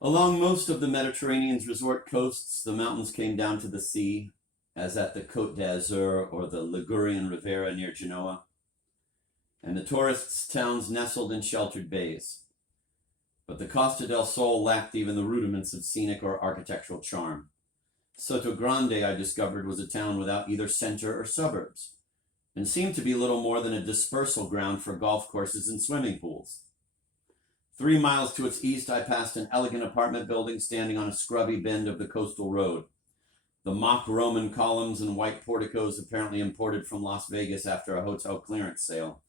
Along most of the Mediterranean's resort coasts, the mountains came down to the sea, as at the Côte d'Azur or the Ligurian Riviera near Genoa, and the tourists' towns nestled in sheltered bays. But the Costa del Sol lacked even the rudiments of scenic or architectural charm. Sotogrande, I discovered, was a town without either center or suburbs, and seemed to be little more than a dispersal ground for golf courses and swimming pools. 3 miles to its east, I passed an elegant apartment building standing on a scrubby bend of the coastal road. The mock Roman columns and white porticos apparently imported from Las Vegas after a hotel clearance sale,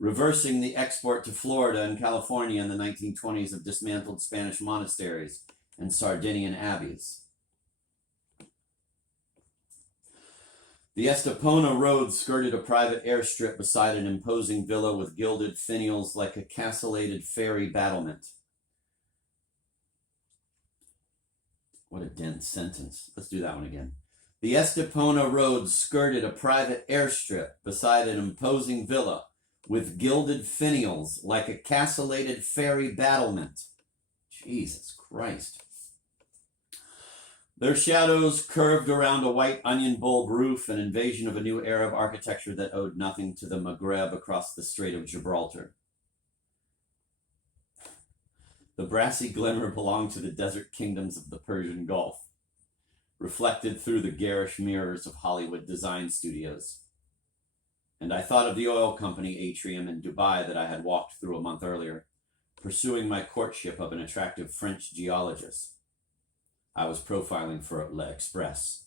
reversing the export to Florida and California in the 1920s of dismantled Spanish monasteries and Sardinian abbeys. The Estepona Road skirted a private airstrip beside an imposing villa with gilded finials like a castellated fairy battlement. What a dense sentence. Let's do that one again. The Estepona Road skirted a private airstrip beside an imposing villa with gilded finials like a castellated fairy battlement. Jesus Christ. Their shadows curved around a white onion bulb roof, an invasion of a new era of architecture that owed nothing to the Maghreb across the Strait of Gibraltar. The brassy glimmer belonged to the desert kingdoms of the Persian Gulf, reflected through the garish mirrors of Hollywood design studios. And I thought of the oil company atrium in Dubai that I had walked through a month earlier, pursuing my courtship of an attractive French geologist. I was profiling for L'Express.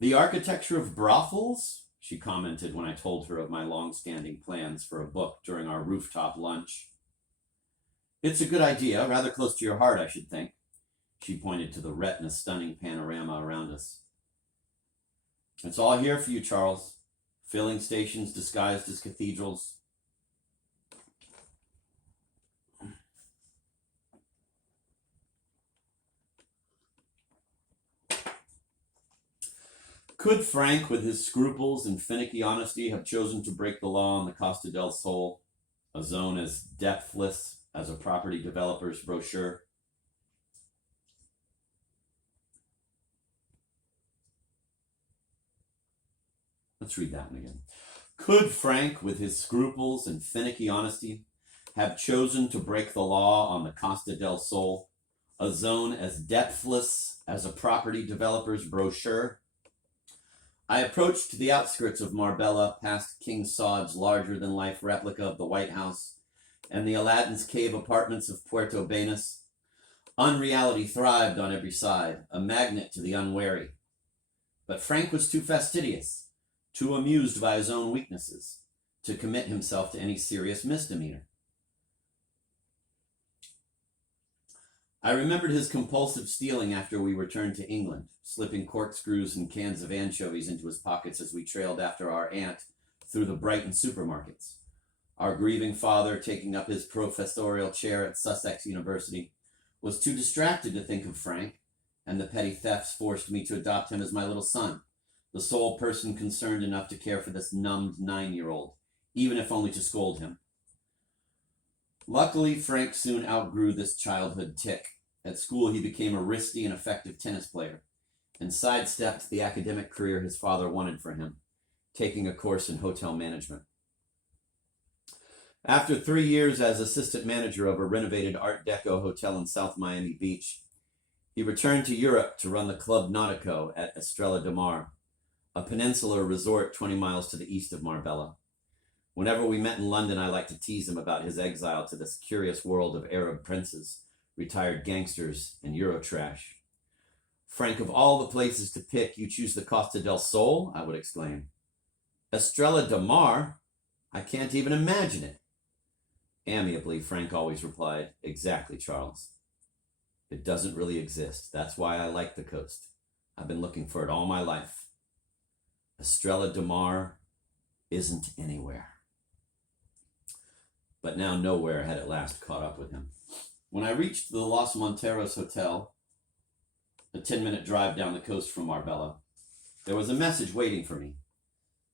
The architecture of brothels, she commented when I told her of my long-standing plans for a book during our rooftop lunch. It's a good idea, rather close to your heart, I should think. She pointed to the retina-stunning panorama around us. It's all here for you, Charles. Filling stations disguised as cathedrals. Could Frank, with his scruples and finicky honesty, have chosen to break the law on the Costa del Sol, a zone as depthless as a property developer's brochure? Let's read that one again. Could Frank, with his scruples and finicky honesty, have chosen to break the law on the Costa del Sol, a zone as depthless as a property developer's brochure? I approached the outskirts of Marbella, past King Saud's larger-than-life replica of the White House and the Aladdin's Cave apartments of Puerto Banus. Unreality thrived on every side, a magnet to the unwary. But Frank was too fastidious, too amused by his own weaknesses, to commit himself to any serious misdemeanor. I remembered his compulsive stealing after we returned to England, slipping corkscrews and cans of anchovies into his pockets as we trailed after our aunt through the Brighton supermarkets. Our grieving father, taking up his professorial chair at Sussex University, was too distracted to think of Frank, and the petty thefts forced me to adopt him as my little son, the sole person concerned enough to care for this numbed 9-year-old, even if only to scold him. Luckily, Frank soon outgrew this childhood tic. At school, he became a wristy and effective tennis player and sidestepped the academic career his father wanted for him, taking a course in hotel management. After 3 years as assistant manager of a renovated Art Deco hotel in South Miami Beach, he returned to Europe to run the Club Nautico at Estrella de Mar, a peninsular resort 20 miles to the east of Marbella. Whenever we met in London, I liked to tease him about his exile to this curious world of Arab princes, retired gangsters, and Eurotrash. Frank, of all the places to pick, you choose the Costa del Sol, I would exclaim. Estrella de Mar? I can't even imagine it. Amiably, Frank always replied, exactly, Charles. It doesn't really exist. That's why I like the coast. I've been looking for it all my life. Estrella de Mar isn't anywhere. But now nowhere had at last caught up with him. When I reached the Los Monteros Hotel, a 10-minute drive down the coast from Marbella, there was a message waiting for me.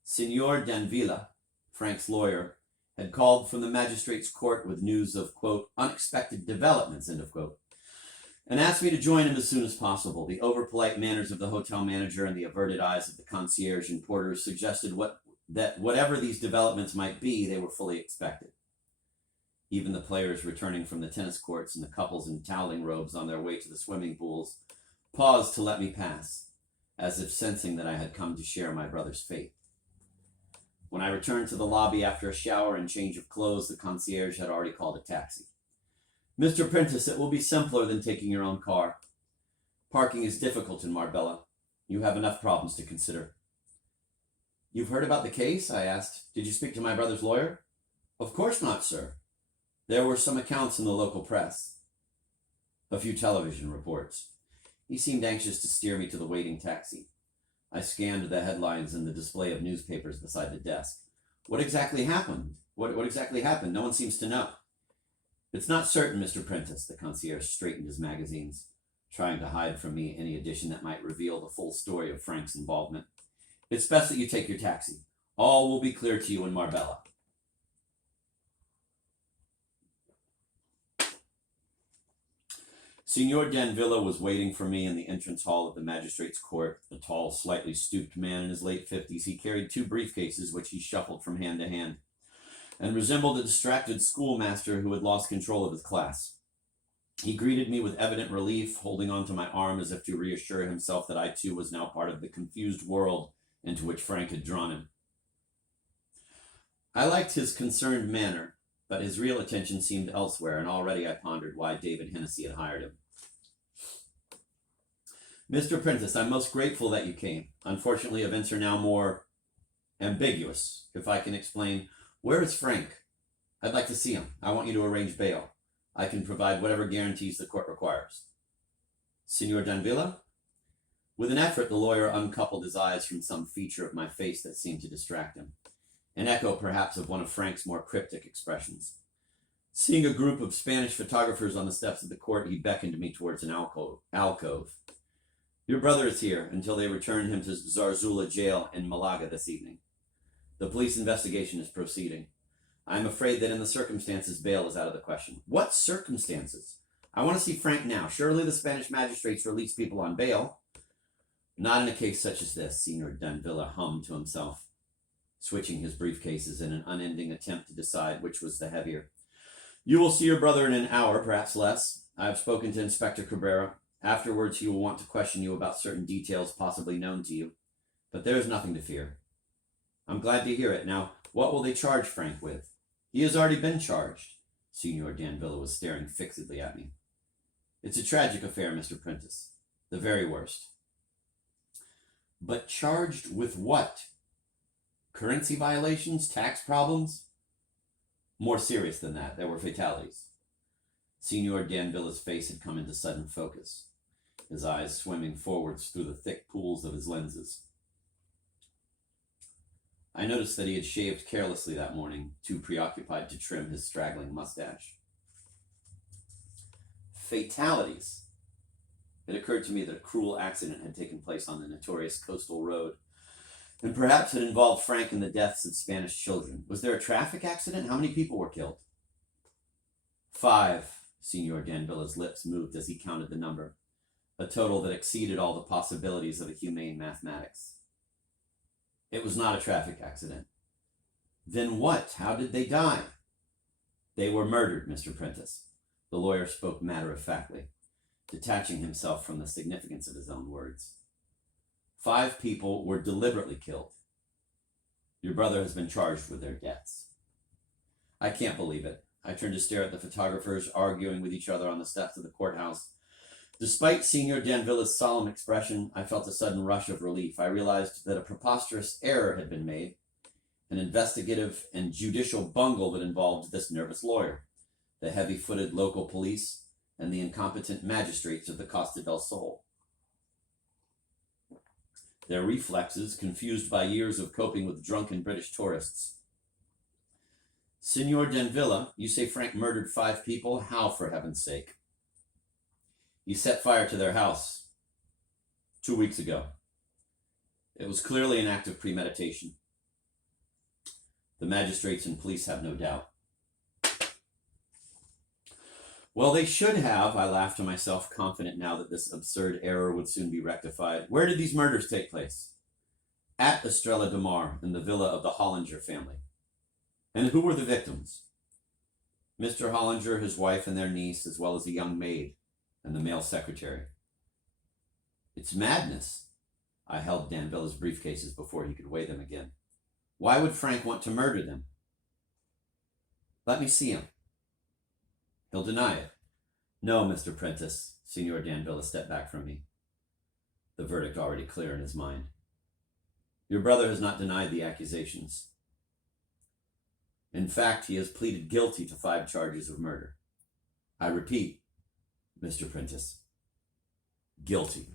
Senor Danvila, Frank's lawyer, had called from the magistrate's court with news of, quote, unexpected developments, end of quote, and asked me to join him as soon as possible. The overpolite manners of the hotel manager and the averted eyes of the concierge and porters suggested that whatever these developments might be, they were fully expected. Even the players returning from the tennis courts and the couples in toweling robes on their way to the swimming pools paused to let me pass, as if sensing that I had come to share my brother's fate. When I returned to the lobby after a shower and change of clothes, the concierge had already called a taxi. Mr. Prentice, it will be simpler than taking your own car. Parking is difficult in Marbella. You have enough problems to consider. You've heard about the case? I asked. Did you speak to my brother's lawyer? Of course not, sir. There were some accounts in the local press. A few television reports. He seemed anxious to steer me to the waiting taxi. I scanned the headlines and the display of newspapers beside the desk. What exactly happened? What exactly happened? No one seems to know. It's not certain, Mr. Prentice. The concierge straightened his magazines, trying to hide from me any addition that might reveal the full story of Frank's involvement. It's best that you take your taxi. All will be clear to you in Marbella. Signor Danvilla was waiting for me in the entrance hall of the magistrate's court. A tall, slightly stooped man in his late 50s, he carried 2 briefcases which he shuffled from hand to hand, and resembled a distracted schoolmaster who had lost control of his class. He greeted me with evident relief, holding onto my arm as if to reassure himself that I too was now part of the confused world into which Frank had drawn him. I liked his concerned manner, but his real attention seemed elsewhere, and already I pondered why David Hennessy had hired him. Mr. Prentice, I'm most grateful that you came. Unfortunately, events are now more ambiguous. If I can explain, where is Frank? I'd like to see him. I want you to arrange bail. I can provide whatever guarantees the court requires. Signor Danvilla? With an effort, the lawyer uncoupled his eyes from some feature of my face that seemed to distract him. An echo, perhaps, of one of Frank's more cryptic expressions. Seeing a group of Spanish photographers on the steps of the court, he beckoned me towards an alcove. Your brother is here until they return him to Zarzuela jail in Malaga this evening. The police investigation is proceeding. I am afraid that in the circumstances, bail is out of the question. What circumstances? I want to see Frank now. Surely the Spanish magistrates release people on bail. Not in a case such as this, Signor Danvilla hummed to himself, switching his briefcases in an unending attempt to decide which was the heavier. You will see your brother in an hour, perhaps less. I have spoken to Inspector Cabrera. Afterwards, he will want to question you about certain details possibly known to you. But there is nothing to fear. I'm glad to hear it. Now, what will they charge Frank with? He has already been charged. Signor Danvilla was staring fixedly at me. It's a tragic affair, Mr. Prentice. The very worst. But charged with what? Currency violations? Tax problems? More serious than that. There were fatalities. Signor Danvilla's face had come into sudden focus, his eyes swimming forwards through the thick pools of his lenses. I noticed that he had shaved carelessly that morning, too preoccupied to trim his straggling mustache. Fatalities. It occurred to me that a cruel accident had taken place on the notorious coastal road, and perhaps it involved Frank in the deaths of Spanish children. Was there a traffic accident? How many people were killed? 5. Signor Danvilla's lips moved as he counted the number, a total that exceeded all the possibilities of a humane mathematics. It was not a traffic accident. Then what? How did they die? They were murdered, Mr. Prentice. The lawyer spoke matter-of-factly, detaching himself from the significance of his own words. 5 people were deliberately killed. Your brother has been charged with their deaths. I can't believe it. I turned to stare at the photographers arguing with each other on the steps of the courthouse. Despite Signor Danvilla's solemn expression, I felt a sudden rush of relief. I realized that a preposterous error had been made, an investigative and judicial bungle that involved this nervous lawyer, the heavy-footed local police, and the incompetent magistrates of the Costa del Sol. Their reflexes, confused by years of coping with drunken British tourists. Signor Danvilla, you say Frank murdered 5 people? How, for heaven's sake? He set fire to their house 2 weeks ago. It was clearly an act of premeditation. The magistrates and police have no doubt. Well, they should have, I laughed to myself, confident now that this absurd error would soon be rectified. Where did these murders take place? At Estrella de Mar, in the villa of the Hollinger family. And who were the victims? Mr. Hollinger, his wife, and their niece, as well as a young maid and the male secretary. It's madness. I held Danvilla's briefcases before he could weigh them again. Why would Frank want to murder them? Let me see him. He'll deny it. No, Mr. Prentice. Signor Danvilla stepped back from me, the verdict already clear in his mind. Your brother has not denied the accusations. In fact, he has pleaded guilty to 5 charges of murder. I repeat, Mr. Prentice, guilty.